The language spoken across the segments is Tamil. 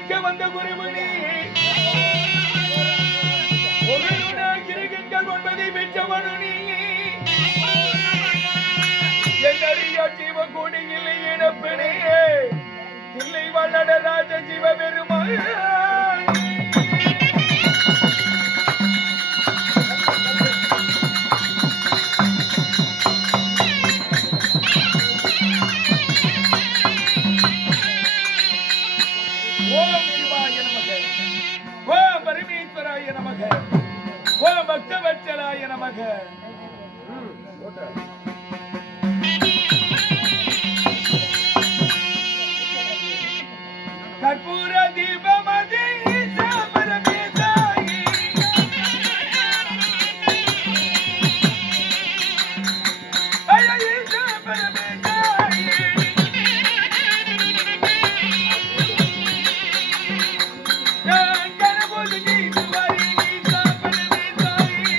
நீக்க வந்த குருமணி கிரகங்கள் 9 பெற்றவனு நீ என்னறியா ஜீவகோடியில் இனப்பனே இல்லை வல்லட ராஜ ஜீவ பெருமாள் ஓம் சிவாய நமக ஓம் பரமேஸ்வராய நமக ஓம் பக்தவத்சலாய நமக கற்பூர தீபமதி பரமேசாயி ஐயே பரமேசாயி நான் கனவுல நீ வரி நீ பரமேசாயி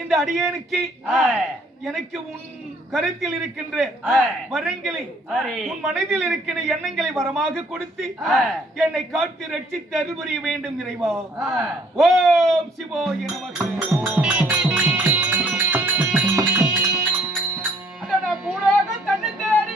இந்த அடியேனுக்கு எனக்கு உன் கருத்தில் இருக்கின்ற வரங்களை உன் மனதில் இருக்கின்ற எண்ணங்களை வரமாக கொடுத்து என்னை காத்து ரட்சித்து அருள் புரிய வேண்டும் இறைவா. ஓம் சிவாய நமக. கூடாக தன்னை தேடி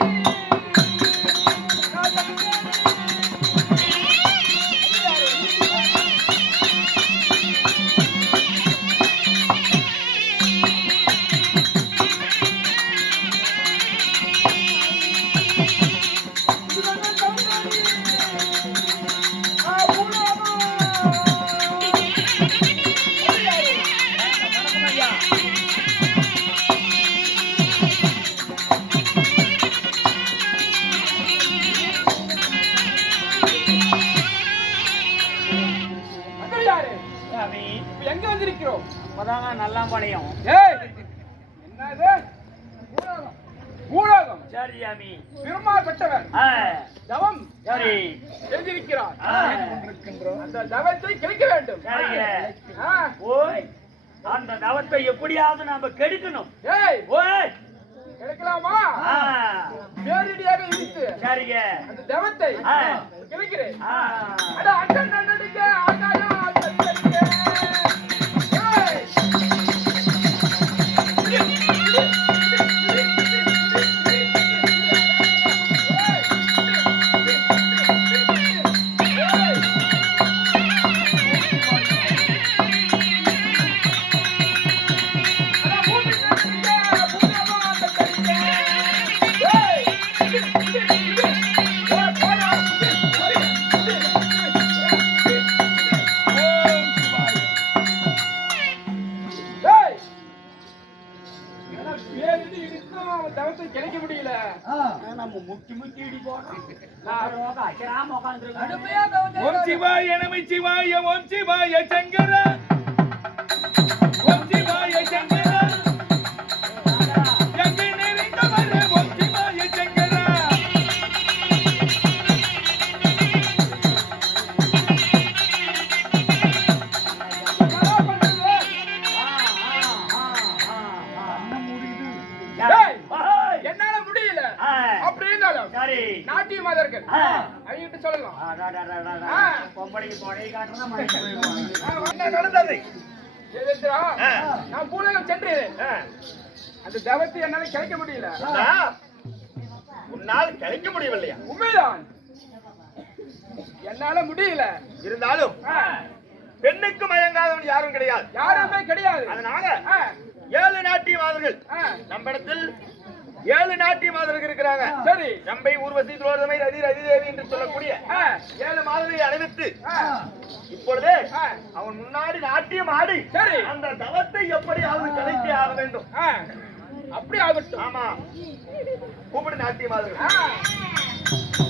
எங்க வந்திருக்கிறோம்? நல்லாம்பாளையம். என்னது பூலோகம்? சரி அமி. பெருமா பெற்றவர் தவம் சரி செஞ்சிருக்கிறார். அந்த தவத்தை கிடைக்க வேண்டும். ஓய், அந்த தவத்தை எப்படியாவது நாம கெடுக்கணும். ஓய், கிடைக்கலாமா? நேரடியாக இழுத்து சரிங்க அந்த தவத்தை கிடைக்கிறேன். வைக்கிறாம உட்காந்துருக்கோம். கடுமையா தவம் ஓம் சிவாய நம சிவாய ஓம் சிவாய சங்கர ஓம் சிவாய சங்கர எங்கே நெருங்க வர ஓம் சிவாய சங்கர டேய், ஓய். என்னால முடியல ஆ. அப்படி இருந்தாலும் சரி. நாட்டிய மாதர்கள் ஆ. அவங்கிட்ட சொல்லலாம் அடடடடடட. ஆ. பொம்பளைக்கு கொடை காட்டுறதா மறைச்சு போயிடுவாங்க. என்ன நடந்தது ஏதென்றா, ஆ. நான் பூலகம் சென்று ஆ. அந்த தவத்தை என்னால கிடைக்க முடியல அண்ணா, உன்னால் கிடைக்க முடியவில்லையா உண்மைதான் என்னால முடியல இருந்தாலும் ஆ. பெண்ணுக்கு மயங்காதவன் யாரும் கிடையாது யாருமே கிடையாது அதனால ஆ. 7 நாட்டிய மாதர்கள் ஆ. நம்ம இடத்தில் 7 நாட்டிய மாதர்கள் இருக்கிறாங்க சரி நம்பை ஊர்வசி துரோதமை ரதி ரதிதேவி என்று சொல்லக்கூடிய ஆ. 7 மாதங்களை அணிவித்து ஆ. இப்பொழுது ஆ. அவன் முன்னாடி நாட்டியம் ஆடி சரி. அந்த தவத்தை எப்படியாவது கிடைக்க ஆக வேண்டும் ஆ. அப்படி ஆகட்டும் ஆமா கூப்பிடு நாட்டிய மாதர்கள் ஆ.